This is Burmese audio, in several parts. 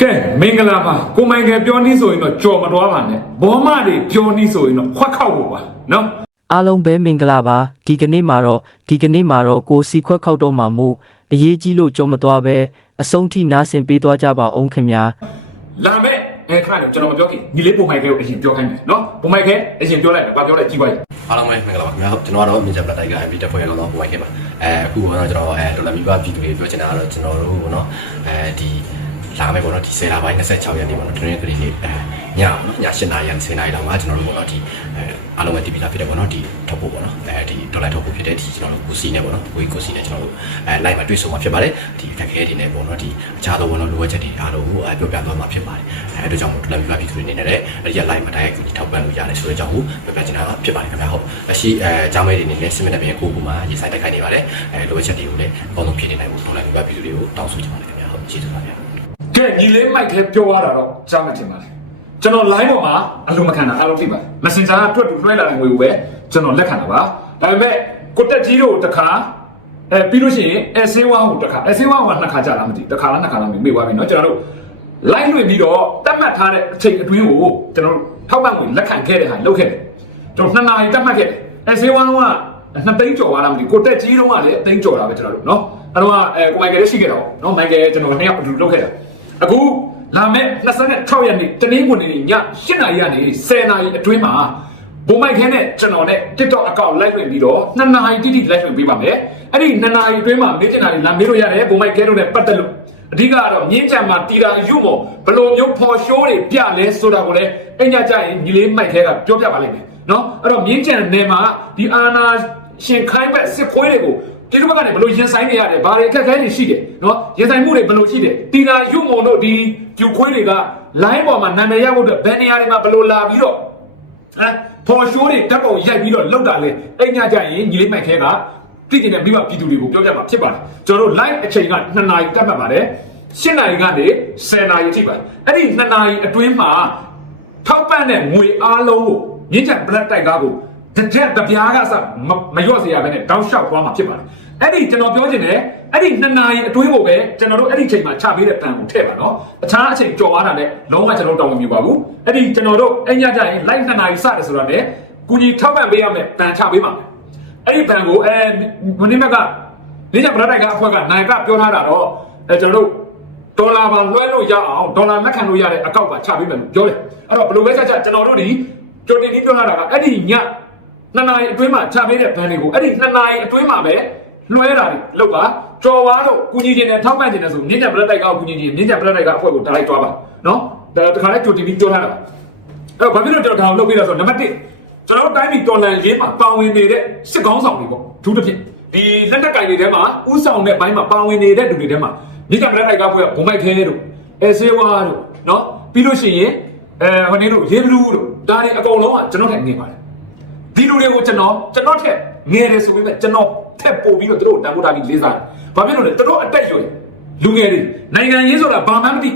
ကဲမင်္ဂလာပါကိုမိုင်ကယ်ပြောနည်းဆိုရင်တော့ကြော်မတော်ပါနဲ့ဘောမတွေပြောနည်းဆိုရင်တော့ခွက်ခောက်ဖို့ပါနော်အားလုံးပဲမင်္ဂလာပါဒီကနေ့မှာတော့ဒီကနေ့မှာတော့ကိုစီခွက်ခောက်တော့မှာမို့အရေးကြီးလို့ကြုံမသွားပဲအဆုံးထိနားဆင်ပေးသွားကြပါအောင်ခင်ဗျာလာမဲ့အဲခါတော့ကျွန်တော်မပြောခင်ညီလေးပုံမိုင်ကယ်ကိုအရင်ပြောခိုင်းမယ်နော်ပုံမိုင်ကယ်အရင်ပြောလိုက်မယ်ဘာပြောလိုက်ကြည့်ပါဦးအားလုံးပဲမင်္ဂလာပါခင်ဗျာကျွန်တော်ကတော့မြင့်ကြပလက်တိုက်က MP တက်ဖွဲ့ရအောင်တော့ပုံလိုက်ခဲ့ပါအဲအခုကတော့ကျွန်တော်အဲဒေါ်လာမီပါဗီဒီယိုလေးပြောချင်တာကတော့ကျွန်တော်တို့ပေါ့နော်အဲဒီ လာမယ်ပေါ့နော်ဒီ10လပိုင်း26ရက်နေ့ပေါ့နော်တနင်္ဂနွေနေ့အဲညပေါ့နော်ည7နာရီ10နာရီလောက်မှာကျွန်တော်တို့ပေါ့နော်ဒီအဲအားလုံးပဲ TV လာဖြစ်တယ်ပေါ့နော်ဒီထုတ်ဖို့ပေါ့နော်အဲဒီဒေါ်လာထုတ်ဖို့ဖြစ်တဲ့ဒီကျွန်တော်တို့ကိုစီနဲ့ပေါ့နော်ကိုကြီးကိုစီနဲ့ကျွန်တော်တို့အဲ live မှာတွေ့ဆုံမှာဖြစ်ပါတယ်ဒီအခက်အခဲတွေနဲ့ပေါ့နော်ဒီအခြားသောပေါ့နော်လိုအပ်ချက်တွေအားလုံးကိုအဲပြောပြသွားမှာဖြစ်ပါတယ်အဲအတွက်ကြောင့်မို့ဒေါ်လာမီပါဗီဒီယိုလေးနေနဲ့လည်းအဲဒီ live မှာ direct ကိုထောက်ပံ့လို့ရတယ်ဆိုတဲ့အကြောင်းကိုပြောပြချင်တာဖြစ်ပါတယ်ခင်ဗျာဟုတ်အရှိအဲကြားမဲတွေနေလည်းစမစ်တဲ့ပြင်ကိုကိုမှရေးဆိုင်တိုက်ခိုက်နေပါတယ်အဲလိုအပ်ချက်တွေကိုလည်းအပေါင်းဆုံးဖြည့်နေနိုင်ဖို့ဒေါ်လာမီပါဗီဒီယိုလေးကိုတောင်းဆိုချင်ပါတယ်ခင်ဗျာဟုတ်ကျေးဇူးပါဗျာ ကဲညီလေးမိုက်ခဲပြောရတာတော့ကြားမှတင်ပါလေကျွန်တော် line ပေါ်မှာအလုံးမခံတာအားလုံးသိပါ Messenger ကတွတ်တူလွှဲလာတဲ့ငွေကိုပဲကျွန်တော်လက်ခံတာပါဒါပေမဲ့ကိုတက်ကြီးတို့တစ်ခါအဲပြီးလို့ရှိရင်အဲဆေးဝါးကိုတစ်ခါအဲဆေးဝါးကနှစ်ခါကြာလားမသိဘူးတစ်ခါလားနှစ်ခါလားမမေ့သွားပြီเนาะကျွန်တော်တို့ line လွှင့်ပြီးတော့တတ်မှတ်ထားတဲ့အချိန်အတွင်းကိုကျွန်တော်တို့ထောက်ပံ့ငွေလက်ခံခဲ့တဲ့ဟာလုပ်ခဲ့တယ်ကျွန်တော်နှစ်နာရီတတ်မှတ်ခဲ့တယ်အဲဆေးဝါးကနှစ်သိန်းကျော်သွားလားမသိဘူးကိုတက်ကြီးတို့ကလည်းအသိန်းကျော်တာပဲကျွန်တော်တို့เนาะအဲ့တော့အဲကိုမိုက်ကယ်လည်းရှိခဲ့တော့เนาะမိုက်ကယ်ကျွန်တော်နှစ်ယောက်အတူလုပ်ခဲ့တာ အခုလာမဲ့26ရက်နေ့တနင်္ဂနွေနေ့ည8နာရီကနေ10နာရီအတွင်းမှာဘုံမိုက်ခဲနဲ့ကျွန်တော်နဲ့ TikTok account လိုက်ဝင်ပြီးတော့2နာရီတိတိလိုက်ဝင်ပေးပါမယ်အဲ့ဒီ2နာရီအတွင်းမှာမေးချင်တာတွေလာမေးလို့ရတယ်ဘုံမိုက်ခဲတို့နဲ့ပတ်သက်လို့အဓိကကတော့မြင်းကြံမှာတီတာယူမို့ဘယ်လိုမျိုးဖော်ရှိုးတွေပြလဲဆိုတာကိုလည်းအညာကြရင်ညီလေးမိုက်ခဲကပြောပြပါလိမ့်မယ်နော်အဲ့တော့မြင်းကြံနယ်မှာဒီအာနာရှင်ခိုင်းဘက်စစ်ပွဲတွေကို ဒီလိုဘက်ကနေဘယ်လိုရင်ဆိုင်နေရတယ်ဘာတွေအခက်အခဲတွေရှိတယ်နော်ရင်ဆိုင်မှုတွေဘယ်လိုရှိတယ်တီလာယုံမုံတို့ဒီကျူခွေးတွေက line ပေါ်မှာနာမည်ရဖို့အတွက်ဘယ်နေရာတွေမှာဘယ်လိုလာပြီးတော့ဟမ်ဖော်ရှိုးတွေဓာတ်ပုံရိုက်ပြီးတော့လောက်တာလေအိမ်ညကြရင်ညီလေးမိုက်ခဲကပြည်ကျင်တဲ့မိဘပြည်သူတွေကိုပြောပြမှာဖြစ်ပါတယ်ကျွန်တော်တို့ live အချိန်က2နာရီတက်မှတ်ပါတယ်7နာရီကနေ10နာရီအထိပါအဲ့ဒီ2နာရီအတွင်းမှာထောက်ပံ့တဲ့ငွေအားလုံးကိုမြင့်ချက် black တိုက်ကားကိုတစ်ချက်တစ်ပြားကစမမလျော့စေရဘဲနဲ့တောင်းလျှောက်သွားမှာဖြစ်ပါတယ် အဲ့ဒီကျွန်တော်ပြောချင်တယ်အဲ့ဒီနှစ်နာရီအတွင်းကိုပဲကျွန်တော်တို့အဲ့ဒီချိန်မှာချပေးတဲ့တန်ကိုထည့်ပါနော်အခြားအချိန်ကြော်သွားတာနဲ့လုံးဝကျွန်တော်တို့တောင်းမပြပါဘူးအဲ့ဒီကျွန်တော်တို့အဲ့ညကြရင် live နှစ်နာရီစတယ်ဆိုတော့လေကုကြီးထောက်ပံ့ပေးရမယ်တန်ချပေးပါမယ်အဲ့ဒီတန်ကိုအဲမင်းမကလေးချက် black တိုက်ကားအဖွဲ့ကနိုင်ကပြောထားတာတော့အဲကျွန်တော်တို့ဒေါ်လာပါလွှဲလို့ရအောင်ဒေါ်လာလက်ခံလို့ရတဲ့အကောက်ပါချပေးမယ်လို့ပြောတယ်အဲ့တော့ဘယ်လိုပဲချက်ချက်ကျွန်တော်တို့ဒီကြိုတင်ပြီးပြောထားတာကအဲ့ဒီညနှစ်နာရီအတွင်းမှာချပေးတဲ့ဘန်တွေကိုအဲ့ဒီနှစ်နာရီအတွင်းမှာပဲ လွှဲတာတွေလောက်ပါကြော်ဝါတော့ကုညီချင်းနဲ့ထောက်ပံ့ချင်းနဲ့ဆိုမြင့်ကြပလက်တိုက်ကကုညီချင်းမြင့်ကြပလက်တိုက်ကအဖွဲ့ကိုဒါလိုက်သွားပါနော်ဒါတခါလဲကြိုတင်ပြီးပြောထားတာပါအဲ့တော့ဘာဖြစ်လို့ကျွန်တော်ဒါကိုလုပ်ပေးလဲဆိုတော့နံပါတ်1ကျွန်တော်တို့တိုင်းပြည်တော်လန်ရေးမှာပါဝင်နေတဲ့စစ်ကောင်းဆောင်တွေပေါ့အထူးသဖြင့်ဒီလက်နက်ကင်တွေထဲမှာဥဆောင်တဲ့ဘိုင်းမှာပါဝင်နေတဲ့လူတွေထဲမှာမြင့်ကြပလက်တိုက်ကအဖွဲ့ကဘုံမိုက်ခဲတို့အဲဆေးဝါးတို့နော်ပြီးလို့ရှိရင်အဲဟိုနေတို့ရေဘလူးတို့ဒါတွေအကုန်လုံးကကျွန်တော်ထက်နေပါတယ်ဒီလူတွေကိုကျွန်တော်ကျွန်တော်ထက်ငယ်တယ်ဆိုပေမဲ့ကျွန်တော် ထက်ပို့ပြီးတော့သူတို့တန်ဖိုးထားပြီးလေးစားတယ်။ဘာဖြစ်လို့လဲသူတို့အတက်ရွယ်လူငယ်တွေနိုင်ငံရေးဆိုတာဘာမှမသိ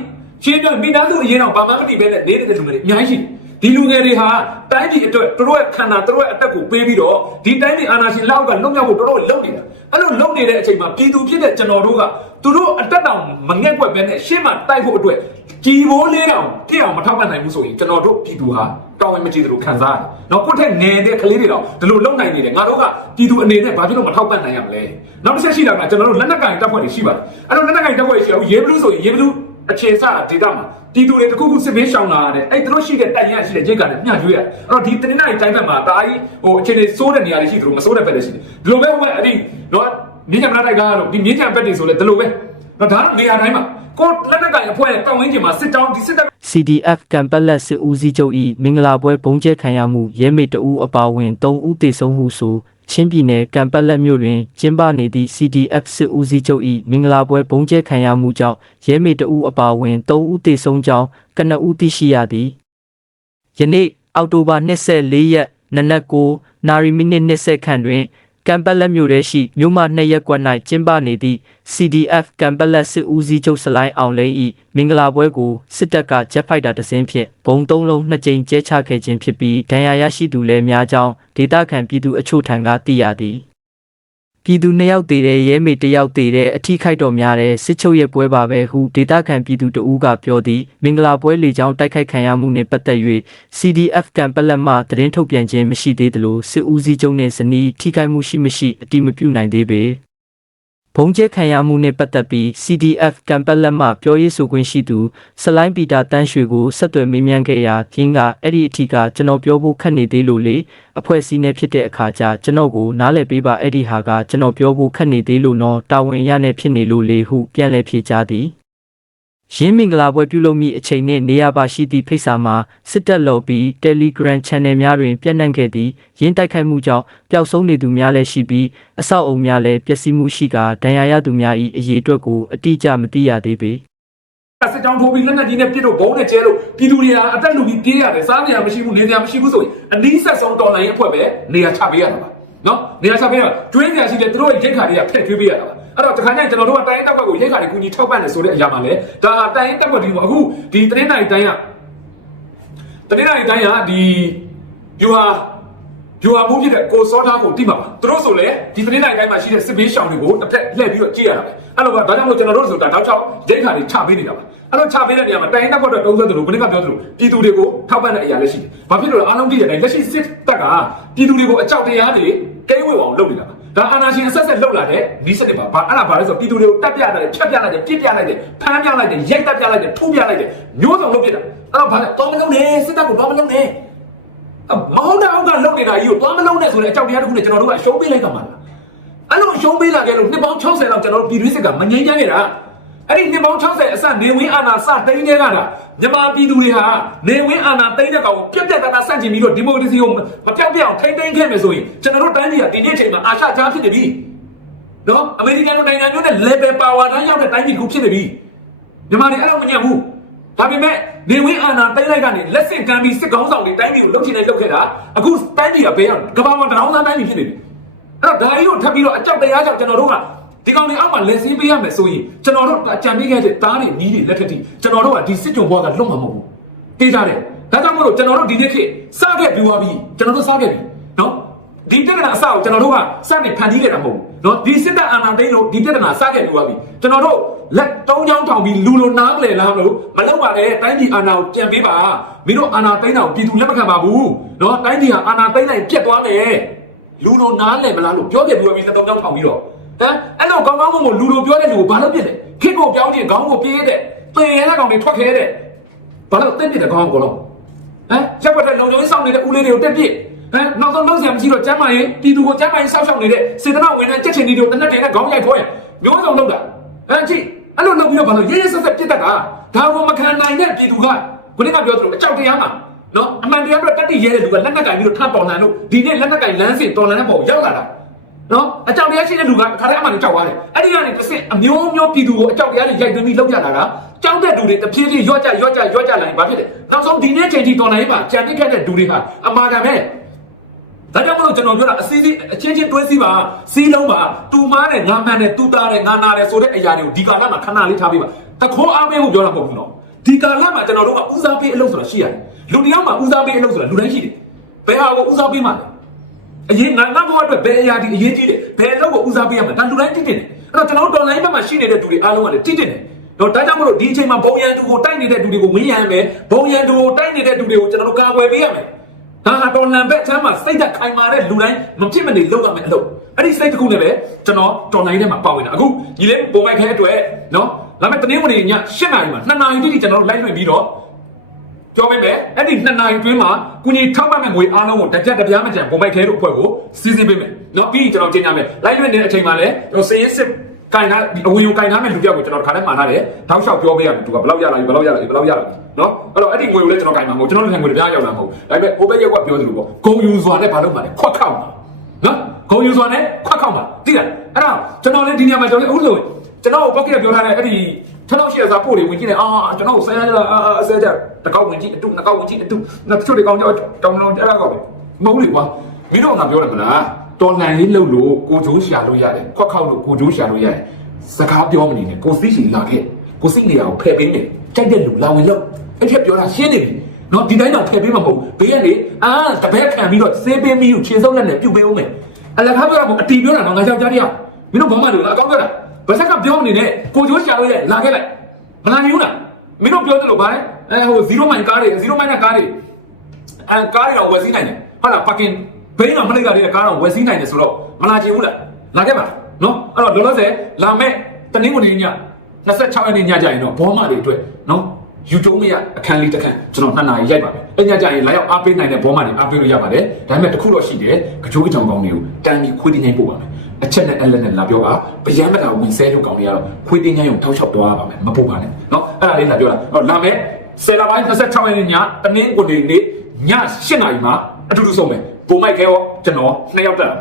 ရှင်းပြမိသားစုအရင်တော့ဘာမှမသိပဲနဲ့နေတဲ့လူငယ်တွေအများကြီးရှိတယ်။ဒီလူငယ်တွေဟာတိုင်းပြည်အတွက်သူတို့ရဲ့ခန္ဓာသူတို့ရဲ့အသက်ကိုပေးပြီးတော့ဒီတိုင်းပြည်အာဏာရှင်လောက်ကလုံမြောက်ဖို့တော်တော်လုံနေတာ။အဲ့လိုလုံနေတဲ့အချိန်မှာပြည်သူဖြစ်တဲ့ကျွန်တော်တို့ကသူတို့အတက်တောင်မငဲ့ကွက်ပဲနဲ့ရှင်းမှတိုက်ဖို့အတွက်ကြည်ဘိုးလေးတောင်ပြည့်အောင်မထောက်ပံ့နိုင်ဘူးဆိုရင်ကျွန်တော်တို့ပြည်သူဟာ တောင်းဝင်မကြည့်သလိုခံစားရတယ်။နော်ကိုယ့်ထက်ငယ်တဲ့ကလေးတွေတော့ဒီလိုလုံနိုင်နေတယ်ငါတို့ကပြည်သူအနေနဲ့ဘာဖြစ်လို့မထောက်ပံ့နိုင်ရမလဲ။နောက်တစ်ချက်ရှိတာကကျွန်တော်တို့လက်နက်ကင်တပ်ဖွဲ့တွေရှိပါတယ်။အဲ့တော့လက်နက်ကင်တပ်ဖွဲ့တွေရှိအောင်ရေဘလူးဆိုရင်ရေဘလူးအခြေစတာဒေတာမှာပြည်သူတွေတခုခုစစ်ဘေးရှောင်လာတယ်။အဲ့သူတို့ရှိတဲ့တိုင်ရရှိတဲ့ဂျိတ်ကလည်းမျှကျွေးရတယ်။အဲ့တော့ဒီတနင်္လာရီတိုင်းဘက်မှာဒါကြီးဟိုအခြေအနေစိုးတဲ့နေရာတွေရှိသလိုမစိုးတဲ့ဘက်တွေရှိတယ်။ဒီလိုပဲဟိုဘက်အဲ့ဒီနော်မြင်းကြံမလာတိုက်ကားလို့ဒီမြင်းကြံဘက်တွေဆိုလဲဒီလိုပဲ။တော့ဒါနေရာတိုင်းမှာ ကိုလက်နက်ကင်အဖွဲ့တောင်းဝင်းကျင်မှာစစ်တောင်းဒီစစ်တပ် CDF ကံပက်လက်စစ်ဦးစီးချုပ်၏မင်္ဂလာပွဲဘုံကျဲခံရမှုရဲမေတအူအပါအဝင်3ဦးသေဆုံးမှုဆိုချင်းပြည်နယ်ကံပက်လက်မြို့တွင်ကျင်းပနေသည့် CDF စစ်ဦးစီးချုပ်၏မင်္ဂလာပွဲဘုံကျဲခံရမှုကြောင့်ရဲမေတအူအပါအဝင်3ဦးသေဆုံးကြောင်းကနဦးသိရှိရသည်ယနေ့အောက်တိုဘာ24ရက်နနက်9နာရီမိနစ်20ခန့်တွင် ကမ်ပက်လက်မြို့ရဲရှိမြို့မနှစ်ရက်ကွက်၌ကျင်းပနေသည့် CDF ကမ်ပက်လက်စစ်ဦးစီးချုပ်စလိုင်းအောင်လိန်၏မင်္ဂလာပွဲကိုစစ်တပ်ကဂျက်ဖိုက်တာတစ်စင်းဖြင့်ဘုံသုံးလုံးနှစ်ကြိမ်ကျဲချခဲ့ခြင်းဖြစ်ပြီးဒဏ်ရာရရှိသူလည်းများကြောင်းဒေသခံပြည်သူအချို့ထံကသိရသည် ပြည်သူနှစ်ယောက်တည်တဲ့ရဲမေတစ်ယောက်တည်တဲ့အထိခိုက်တော်များတဲ့စစ်ချုပ်ရဲ့ပွဲပါပဲဟုဒေတာခန်ပြည်သူတဦးကပြောသည်မင်္ဂလာပွဲလေကြောင်းတိုက်ခိုက်ခံရမှုနှင့်ပတ်သက်၍ CDF ကံပလက်မှသတင်းထုတ်ပြန်ခြင်းမရှိသေးသလိုစစ်ဦးစီးချုပ်နှင့်ဇနီးထိခိုက်မှုရှိမရှိအတိမပြုနိုင်သေးပေ ဘုံကျဲခံရမှုနှင့်ပတ်သက်ပြီး CDF ကံပက်လက်မှပြောရေးဆိုခွင့်ရှိသူစလိုင်းပီတာတန်းရွှေကိုဆက်သွယ်မေးမြန်းခဲ့ရာခင်းကအဲ့ဒီအထီကကျွန်တော်ပြောဖို့ခက်နေသေးလို့လေအဖွဲ့အစည်းနဲ့ဖြစ်တဲ့အခါကျကျွန်တော်ကိုနားလည်ပေးပါအဲ့ဒီဟာကကျွန်တော်ပြောဖို့ခက်နေသေးလို့နော်တာဝန်ရနဲ့ဖြစ်နေလို့လေဟုပြန်လည်ဖြေကြားသည် ရင်းမင်္ဂလာပွဲပြုလုပ်မိအချိန်နှင့်နေရာပါရှိသည့်ဖိတ်စာမှာစစ်တပ်လော်ပြီး Telegram Channel များတွင်ပြန့်နှံ့ခဲ့သည့်ရင်းတိုက်ခိုက်မှုကြောင့်ပျောက်ဆုံးနေသူများလည်းရှိပြီးအဆောက်အုံများလည်းပျက်စီးမှုရှိကာဒဏ်ရာရသူများ၏အရေးအတွက်ကိုအတိအကျမသိရသေးပေစစ်ကြောင်းထိုးပြီးလက်နက်ကြီးနဲ့ပြစ်လို့ဘုံနဲ့ကျဲလို့ပြည်သူတွေကအတက်လူပြီးပြေးရတယ်စားနေရမရှိဘူးနေစရာမရှိဘူးဆိုရင်အနည်းဆက်ဆုံးတော်လိုင်းအဖွဲ့ပဲနေရာချပေးရတာပါနော်နေရာချပေးရတာကျွေးစရာရှိတယ်သူတို့ရဲ့ရိတ်ခါတွေကဖက်ကျွေးပေးရတာပါ အဲ့တော့တခါကျရင်ကျွန်တော်တို့ကတိုင်းတောက်ကကိုရိတ်ခါတွေကူညီထောက်ပံ့တယ်ဆိုတဲ့အရာမှာလေဒါတိုင်းတောက်ကဒီမှာအခုဒီတနေ့တိုင်းတိုင်းကတနေ့တိုင်းတိုင်းကဒီယူဟာယူဟာမှုဖြစ်တဲ့ကိုစောသားကိုတိမှာပါသူတို့ဆိုလေဒီတနေ့တိုင်းတိုင်းမှာရှိတဲ့စစ်ဘေးရှောင်တွေကိုတစ်ဖက်လှည့်ပြီးတော့ကြည့်ရတာပဲအဲ့လိုပါဒါကြောင့်မို့ကျွန်တော်တို့ဆိုတာတောက်ချောက်ရိတ်ခါတွေချပေးနေတာပါအဲ့တော့ချပေးတဲ့နေရာမှာတိုင်းတောက်ကတော့တုံးသက်တယ်လို့ဘယ်နည်းကပြောသလိုပြည်သူတွေကိုထောက်ပံ့တဲ့အရာလည်းရှိတယ်ဘာဖြစ်လို့လဲအားလုံးသိတဲ့အတိုင်းလက်ရှိစစ်တပ်ကပြည်သူတွေကိုအကြောက်တရားတွေကဲဝေအောင်လုပ်နေတာပါ ဒါအာဏာရှင်အဆက်ဆက်လှုပ်လာတဲ့ဒီစနစ်ပါဘာအဲ့ဒါဘာလဲဆိုတော့ပြည်သူတွေကိုတက်ပြလိုက်တယ်ဖြတ်ပြလိုက်တယ်ပြစ်ပြလိုက်တယ်ဖမ်းပြလိုက်တယ်ရိုက်တက်ပြလိုက်တယ်ထိုးပြလိုက်တယ်မျိုးစုံလုပ်ပြတာအဲ့တော့ဘာလဲတော်မလုံးနဲ့စစ်တပ်ကိုတော်မလုံးနဲ့အမဟုတ်တဲ့အောက်ကလုံနေတာကြီးကိုသွားမလုံးနဲ့ဆိုတဲ့အကြောက်တရားတစ်ခုနဲ့ကျွန်တော်တို့ကအရှုံးပေးလိုက်တာမှာလားအဲ့လိုအရှုံးပေးလာခဲ့လို့နှစ်ပေါင်း60လောက်ကျွန်တော်တို့ပြည်တွင်းစစ်ကမငြိမ်းချမ်းခဲ့တာ အဲ့ဒီနှစ်ပေါင်း60အစနေဝင်းအာဏာစတိန်းတဲ့ကတာမြန်မာပြည်သူတွေဟာနေဝင်းအာဏာတိန်းတဲ့ကောင်ကိုပြက်ပြက်တသားဆန့်ကျင်ပြီးတော့ဒီမိုကရေစီကိုမပြောက်ပြက်အောင်ထိန်းသိမ်းခဲ့မယ်ဆိုရင်ကျွန်တော်တို့တိုင်းပြည်ကဒီနေ့အချိန်မှာအာရှကြားဖြစ်နေပြီနော်အမေရိကန်နိုင်ငံမျိုးနဲ့ level power တိုင်းရောက်တဲ့တိုင်းပြည်ကိုဖြစ်နေပြီမြန်မာတွေအဲ့လိုမညံ့ဘူးဒါပေမဲ့နေဝင်းအာနာတိတ်လိုက်ကနေလက်ဆင့်ကမ်းပြီးစစ်ကောင်းဆောင်တွေတိုင်းပြည်ကိုလှုပ်ချင်နေလှုပ်ခဲ့တာအခုတိုင်းပြည်ကဘယ်အောင်ကမ္ဘာမှာတရောင်းသားတိုင်းပြည်ဖြစ်နေပြီအဲ့တော့ဒါကြီးကိုထပ်ပြီးတော့အကြောက်တရားကြောင့်ကျွန်တော်တို့က ဒီကောင်တွေအောက်မှာလက်ဆင်းပေးရမယ်ဆိုရင်ကျွန်တော်တို့အကြံပေးခဲ့တဲ့တားတွေနီးတွေလက်ထက်ထိကျွန်တော်တို့ကဒီစစ်ကြုံဘွားကလွတ်မှာမဟုတ်ဘူးတေးကြတယ်ဒါကြောင့်မို့လို့ကျွန်တော်တို့ဒီနေ့ခေတ်စခဲ့ပြီးွားပြီးကျွန်တော်တို့စခဲ့ပြီနော်ဒီတက်တနာအစကိုကျွန်တော်တို့ကစတင်ဖန်တီးခဲ့တာမဟုတ်ဘူးနော်ဒီစစ်တပ်အာဏာသိမ်းလို့ဒီတက်တနာစခဲ့ပြီးွားပြီးကျွန်တော်တို့လက်တုံးချောင်းထောင်ပြီးလူလိုနားမလဲလားမလို့မလောက်ပါနဲ့တိုင်းပြည်အာဏာကိုပြန်ပေးပါမင်းတို့အာဏာသိမ်းတာကိုပြည်သူလက်မခံပါဘူးနော်တိုင်းပြည်ဟာအာဏာသိမ်းလိုက်ပြက်သွားတယ်လူလိုနားလဲမလားလို့ပြောပြပြီးွားပြီးလက်တုံးချောင်းထောင်ပြီးတော့ ဟမ်အဲ့လိုကောင်းကောင်းမွန်မွန်လူလိုပြောတဲ့လူကိုဘာလို့ပြစ်လဲခေတ်ကိုပြောင်းချင်ခေါင်းကိုပြေးတဲ့တင်ရဲတဲ့ကောင်တွေထွက်ခဲတဲ့ဘာလို့တက်ပြစ်တဲ့ခေါင်းကိုလုံးဟမ်ချက်ွက်တဲ့လုံခြုံရေးဆောင်နေတဲ့ဦးလေးတွေကိုတက်ပြစ်ဟမ်နောက်ဆုံးလုံးဆရာမရှိတော့ကျမ်းမာရေးပြည်သူကိုကျမ်းမာရေးဆောက်ရှောက်နေတဲ့စေတနာဝင်တဲ့ကြက်ချင်တွေကိုတနက်တည်းနဲ့ခေါင်းရိုက်ထိုးရင်မျိုးစုံလုပ်တာဟမ်ကြည့်အဲ့လိုလုပ်ပြီးတော့ဘာလို့ရေးရေးဆက်ဆက်ပြစ်တတ်တာဒါကိုမခံနိုင်တဲ့ပြည်သူကခုနကပြောသလိုအကြောက်တရားမှာနော်အမှန်တရားပြတက်တည်ရဲတဲ့လူကလက်နက်ကင်ပြီးတော့ထပ်တော်လန်လို့ဒီနေ့လက်နက်ကင်လမ်းစဉ်တော်လန်တဲ့ပုံရောက်လာတာ နော်အကြောက်တရားရှိတဲ့လူကခါတိုင်းအမှန်ကိုကြောက်သွားတယ်အဲ့ဒီကနေတစ်ဆင့်အမျိုးမျိုးပြည်သူကိုအကြောက်တရားတွေရိုက်သွင်းပြီးလောက်ကြတာကကြောက်တဲ့လူတွေတဖြည်းဖြည်းရော့ကြရော့ကြရော့ကြလာရင်ဘာဖြစ်လဲနောက်ဆုံးဒီနေ့ချိန်ထိတော်နိုင်ပါကြံတိခဲ့တဲ့လူတွေဟာအမှားကန်ပဲဒါကြောင့်မလို့ကျွန်တော်ပြောတာအစည်းစီးအချင်းချင်းတွဲစီးပါစီးလုံးပါတူမားတယ်ငါမှန်တယ်တူတာတယ်ငါနာတယ်ဆိုတဲ့အရာတွေကိုဒီကာလမှာခဏလေးထားပေးပါတခိုးအားပေးဖို့ပြောတာမဟုတ်ဘူးနော်ဒီကာလမှာကျွန်တော်တို့ကဦးစားပေးအလုပ်ဆိုတာရှိရတယ်လူတစ်ယောက်မှာဦးစားပေးအလုပ်ဆိုတာလူတိုင်းရှိတယ်ဘယ်ဟာကိုဦးစားပေးမှာလဲ အရင်ငါငါဘဝအတွက်ဘယ်အရာဒီအရေးကြီးတယ်ဘယ်လောက်ကိုဦးစားပေးရမလဲဒါလူတိုင်းတိတိတယ်အဲ့တော့ကျွန်တော်တို့ online ဘက်မှာရှိနေတဲ့သူတွေအားလုံးကလည်းတိတိတယ်တော့ဒါကြောင့်မလို့ဒီအချိန်မှာဘုံရန်သူကိုတိုက်နေတဲ့သူတွေကိုဝင်းရမ်းမယ်ဘုံရန်သူကိုတိုက်နေတဲ့သူတွေကိုကျွန်တော်တို့ကာကွယ်ပေးရမယ်ဒါဟာတော်လန်ဘက်ချမ်းမှာစိတ်သက်ခိုင်မာတဲ့လူတိုင်းမဖြစ်မနေလုပ်ရမယ်အလုပ်အဲ့ဒီစိတ်တစ်ခုနဲ့ပဲကျွန်တော် online ထဲမှာပါဝင်တာအခုညီလေးပုံမိုက်ခဲအတွက်နော်ဒါပေမဲ့တနင်္ဂနွေည7နာရီမှာ2နာရီတိတိကျွန်တော်တို့ live လွှင့်ပြီးတော့ ပြောပေးမယ်အဲ့ဒီနှစ်နိုင်အတွင်းမှာကုညီထောက်ပံ့မဲ့ငွေအားလုံးကိုတကြက်တပြားမကြံဘုံမိုက်ခဲတို့အဖွဲ့ကိုစီးစီးပေးမယ်နော်ပြီးကျွန်တော်ကြေညာမယ်လိုက်ရွေးနေတဲ့အချိန်မှာလည်းကျွန်တော်စည်ရေးစစ်ကင်ထားအဝေယူကင်ထားမဲ့လူပြောက်ကိုကျွန်တော်တစ်ခါတည်းမှာထားတယ်တောက်လျှောက်ပြောပေးရမယ်သူကဘယ်လောက်ရလာပြီဘယ်လောက်ရလာပြီဘယ်လောက်ရလာပြီနော်အဲ့တော့အဲ့ဒီငွေကိုလည်းကျွန်တော်ကင်မှာမဟုတ်ကျွန်တော်လည်းငွေတရားရောက်လာမဟုတ်ဒါပေမဲ့ open ရက်ကပြောသလိုပေါ့ဂုံယူစွာနဲ့ဘာလုပ်မှာလဲခွက်ခောက်မှာနော်ဂုံယူစွာနဲ့ခွက်ခောက်မှာသိလားအဲ့တော့ကျွန်တော်လည်းဒီနေရာမှာကျွန်တော်လည်းအခုဆိုကျွန်တော် pocket ပြောထားတဲ့အဲ့ဒီ ထလောက်ရှိရစားပို့တွေဝင်ကြည့်နေအာကျွန်တော်ဆယ်ရလာအာဆယ်ကြတကောက်ဝင်ကြည့်အတုနှစ်ကောက်ဝင်ကြည့်အတုနောက်တချို့တွေကောင်းကြောတောင်းလောင်းကြရကောက်ပဲမဟုတ်လေကွာမင်းတို့ကပြောတယ်မလားတော်လန်ရေးလှုပ်လို့ကိုဂျိုးရှာလို့ရတယ်ခွက်ခောက်လို့ကိုဂျိုးရှာလို့ရတယ်စကားပြောမနေနဲ့ကိုသိရှိလာခဲ့ကိုစိတ်နေအောင်ဖယ်ပေးနေကြိုက်တဲ့လူလာဝင်လို့အဲ့ထက်ပြောတာရှင်းနေပြီနော်ဒီတိုင်းတော့ဖယ်ပေးမှာမဟုတ်ဘေးကနေအာတပည့်ခံပြီးတော့စေးပေးမီကိုခြေစုပ်လက်နဲ့ပြုတ်ပေးဦးမယ်အလကားပြောတာကအတီပြောတာတော့ငါယောက်ျားတယောက်မင်းတို့ဘာမှလို့လားအကောင်းပြောတာ ဘာစက်ကပြောနေနဲ့ကိုကျိုးရှာလို့ရလာခဲ့လိုက်မလာနိုင်ဘူးလားမင်းတို့ပြောတယ်လို့ဗါလဲအဲဟို0မိုင်ကားတွေ0မိုင်နဲ့ကားတွေအဲကားတွေတော့ဝယ်စီးနိုင်တယ်ဟုတ်လား fucking ဘိန်းတော့မလိုက်တာတွေကကားတော့ဝယ်စီးနိုင်တယ်ဆိုတော့မလာချင်ဘူးလားလာခဲ့ပါနော်အဲ့တော့လောလောဆယ်လာမဲ့တနင်္ဂနွေည26ရက်နေ့ညကြရင်တော့ဘောမတွေအတွက်နော်ယူတုံးမရအခန်းလေးတစ်ခန်းကျွန်တော်နှစ်နာရီရိုက်ပါမယ်။အဲ့ညကြရင်လာရောက်အားပေးနိုင်တဲ့ဘောမတွေအားပေးလို့ရပါတယ်။ဒါပေမဲ့တစ်ခုတော့ရှိတယ်။ကြိုးအကြောင်ကောင်းတွေကိုတန်ပြီးခွေးတင်းငိမ့်ပို့ပါမယ်။ အချက်နဲ့အလက်နဲ့လာပြောတာဗျမ်းမတာဝင်ဆဲလို့ကောင်းတွေကတော့ခွေးတင်းငိမ့်ရုံထောက်ချောက်သွားပါမယ်။မပို့ပါနဲ့။နော်အဲ့ဒါလေးလာပြောတာ။ဟောလာမယ်ဆယ်လပိုင်း26ရက်နေ့ညတနင်္ဂနွေနေ့ည8နာရီမှာအတူတူဆုံးမယ်။ပုံမိုက်ခဲရောကျွန်တော်နှစ်ယောက်တက်